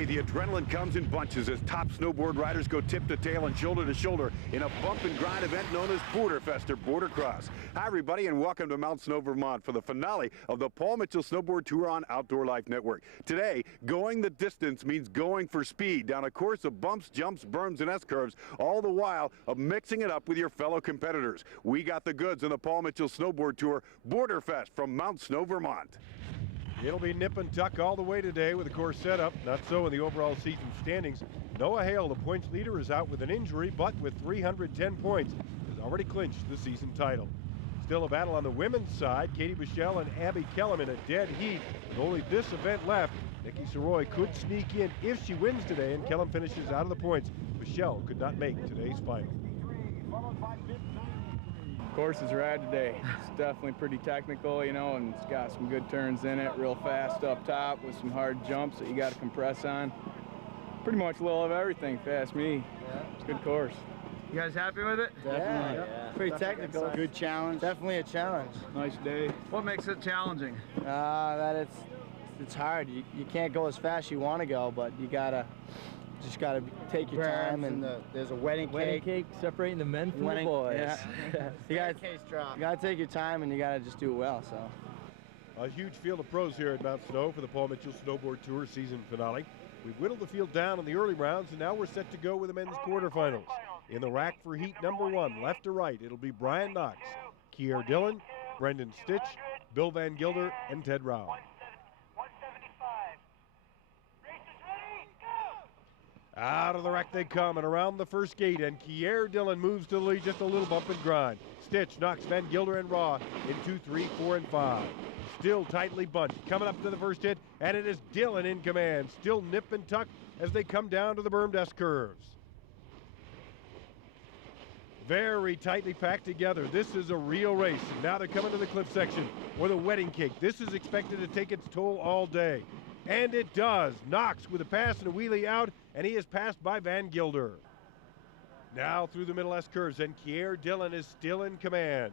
Today, the adrenaline comes in bunches as top snowboard riders go tip to tail and shoulder to shoulder in a bump and grind event known as Boarderfest or Boardercross. Hi, everybody, and welcome to Mount Snow, Vermont for the finale of the Paul Mitchell Snowboard Tour on Outdoor Life Network. Today, going the distance means going for speed down a course of bumps, jumps, berms, and S-curves, all the while of mixing it up with your fellow competitors. We got the goods on the Paul Mitchell Snowboard Tour Boarderfest from Mount Snow, Vermont. It'll be nip and tuck all the way today with the course setup. Not so in the overall season standings. Noah Hale, the points leader, is out with an injury, but with 310 points, has already clinched the season title. Still a battle on the women's side. Katie Bichelle and Abby Kellum in a dead heat. With only this event left, Nikki Soroy could sneak in if she wins today and Kellum finishes out of the points. Bichelle could not make today's final. Course is rad today. It's definitely pretty technical, you know, and it's got some good turns in it, real fast up top with some hard jumps that you got to compress on. Pretty much a little of everything, if you ask me. Yeah. It's a good course. You guys happy with it? Definitely. Yeah. Pretty technical. Good challenge. Definitely a challenge. Nice day. What makes it challenging? That it's hard. You can't go as fast as you want to go, but you just gotta take your time. And there's a wedding cake separating the men from the boys. Yeah. you gotta take your time and you gotta just do it well. So, a huge field of pros here at Mount Snow for the Paul Mitchell Snowboard Tour season finale. We whittled the field down in the early rounds, and now we're set to go with the men's quarterfinals. In the rack for heat number 1, left to right, it'll be Brian Knox, Kier Dillon, Brendan Stitch, Bill Van Gilder, and Ted Rao. 175. Race is ready, go! Out of the rack they come and around the first gate, and Kier Dillon moves to the lead, just a little bump and grind. Stitch, Knox, Van Gilder, and Raw in 2, 3, 4, and 5. Still tightly bunched, coming up to the first hit, and it is Dillon in command. Still nip and tuck as they come down to the bermed S-curves. Very tightly packed together. This is a real race. Now they're coming to the cliff section or the wedding cake. This is expected to take its toll all day. And it does. Knox with a pass and a wheelie out, and he is passed by Van Gilder. Now through the middle S-curves, and Kier Dillon is still in command.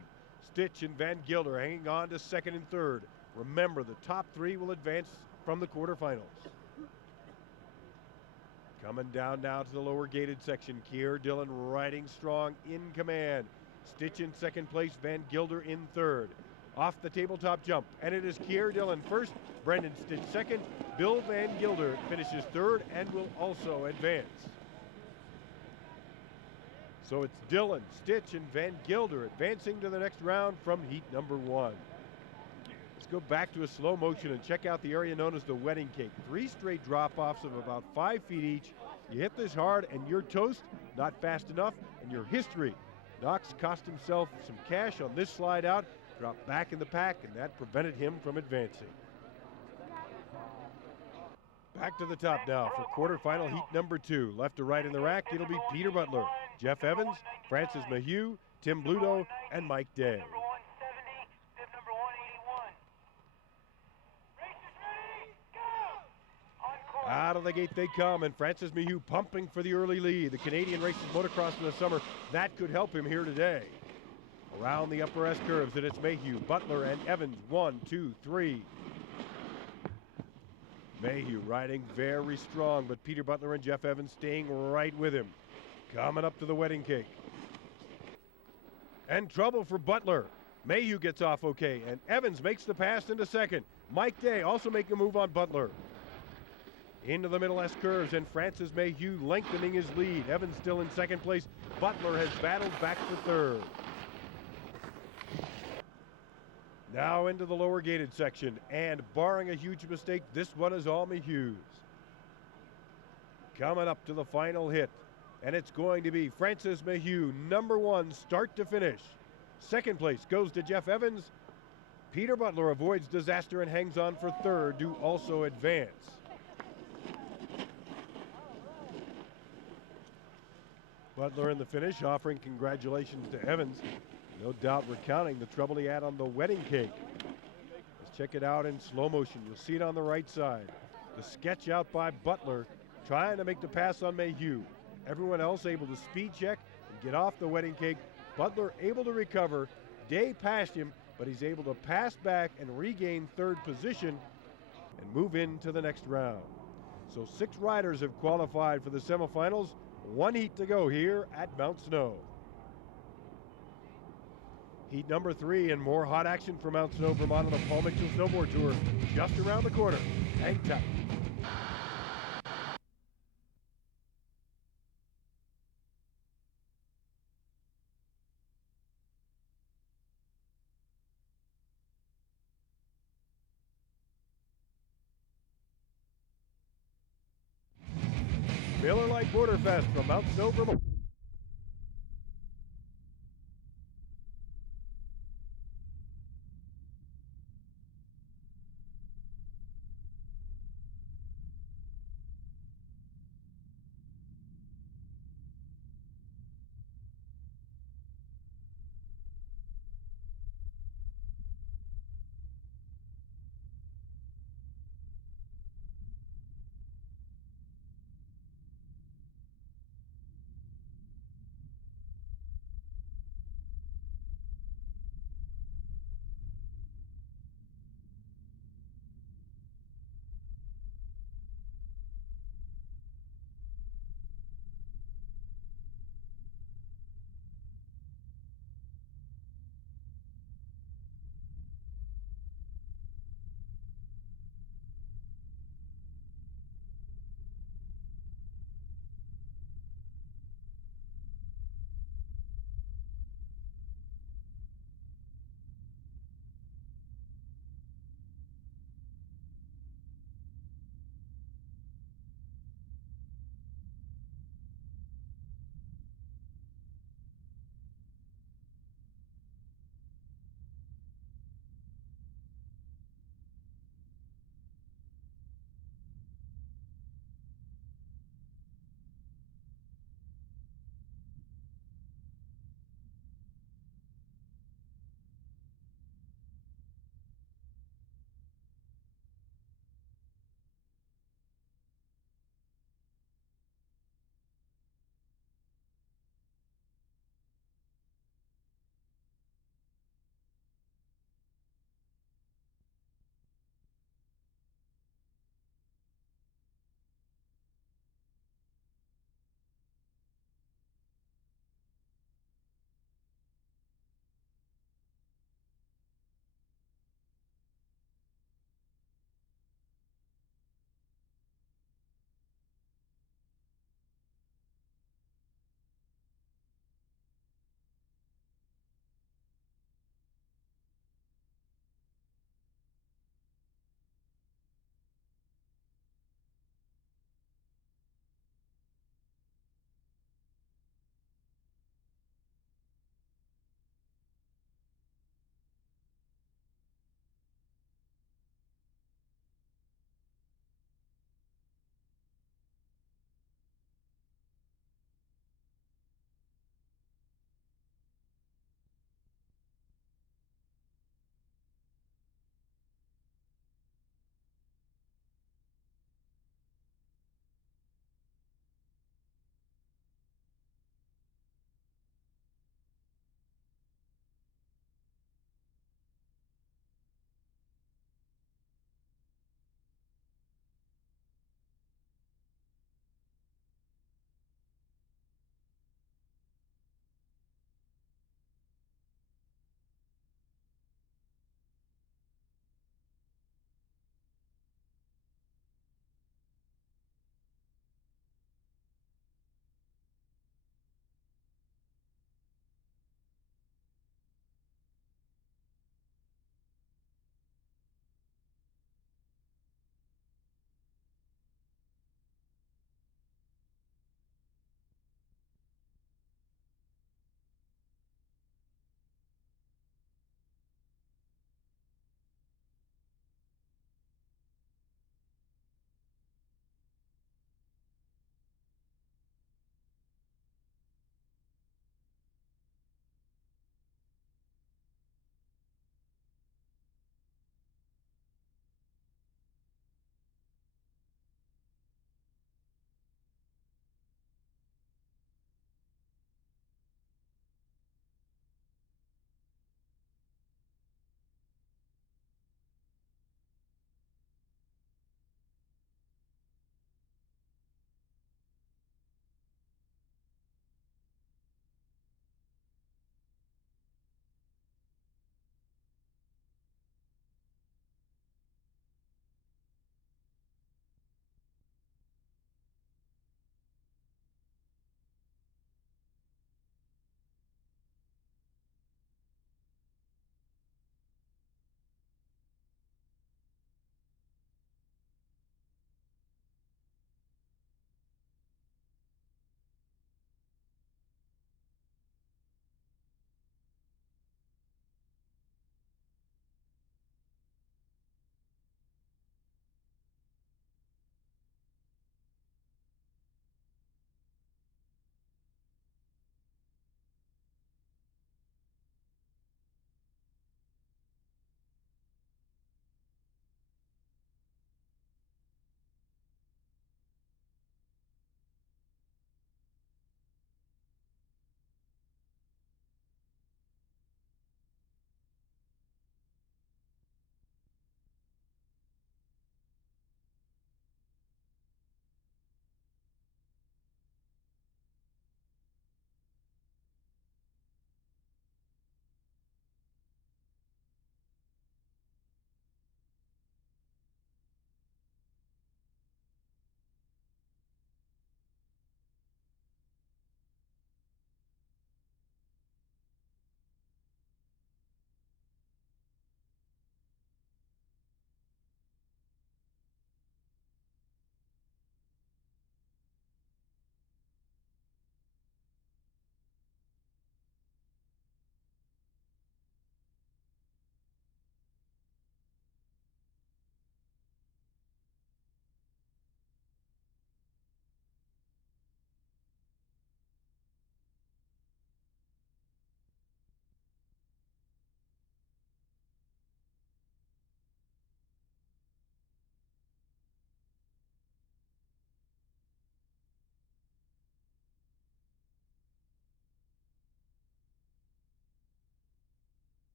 Stitch and Van Gilder hanging on to second and third. Remember, the top 3 will advance from the quarterfinals. Coming down now to the lower gated section. Kier Dillon riding strong in command. Stitch in second place, Van Gilder in third. Off the tabletop jump, and it is Kier Dillon first, Brendan Stitch second, Bill Van Gilder finishes third and will also advance. So it's Dillon, Stitch, and Van Gilder advancing to the next round from heat number 1. Let's go back to a slow motion and check out the area known as the wedding cake. 3 straight drop-offs of about 5 feet each. You hit this hard and you're toast, not fast enough, and you're history. Knox cost himself some cash on this slide out, dropped back in the pack, and that prevented him from advancing. Back to the top now for quarterfinal heat number 2. Left to right in the rack, it'll be Peter Butler, Jeff Evans, Francis Mayhew, Tim Bluto, and Mike Day. Number 170, bib number 181. Race is ready, go! On course. Out of the gate they come, and Francis Mayhew pumping for the early lead. The Canadian races motocross in the summer. That could help him here today. Around the upper S-curves, and it's Mayhew, Butler, and Evans. 1, 2, 3. Mayhew riding very strong, but Peter Butler and Jeff Evans staying right with him. Coming up to the wedding cake. And trouble for Butler. Mayhew gets off okay, and Evans makes the pass into second. Mike Day also making a move on Butler. Into the middle S-curves, and Francis Mayhew lengthening his lead. Evans still in second place. Butler has battled back for third. Now into the lower gated section, and barring a huge mistake, this one is all Mayhew's. Coming up to the final hit, and it's going to be Francis Mayhew, number 1, start to finish. Second place goes to Jeff Evans. Peter Butler avoids disaster and hangs on for third to also advance. Butler in the finish, offering congratulations to Evans. No doubt recounting the trouble he had on the wedding cake. Let's check it out in slow motion. You'll see it on the right side. The sketch out by Butler, trying to make the pass on Mayhew. Everyone else able to speed check and get off the wedding cake. Butler able to recover. Day passed him, but he's able to pass back and regain third position and move into the next round. So 6 riders have qualified for the semifinals. 1 heat to go here at Mount Snow. Heat number 3 and more hot action for Mount Snow, Vermont on the Paul Mitchell Snowboard Tour just around the corner. Hang tight. Miller Lite Boarderfest from Mount Snow, Vermont.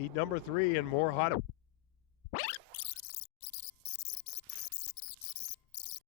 Heat number 3 and more hot.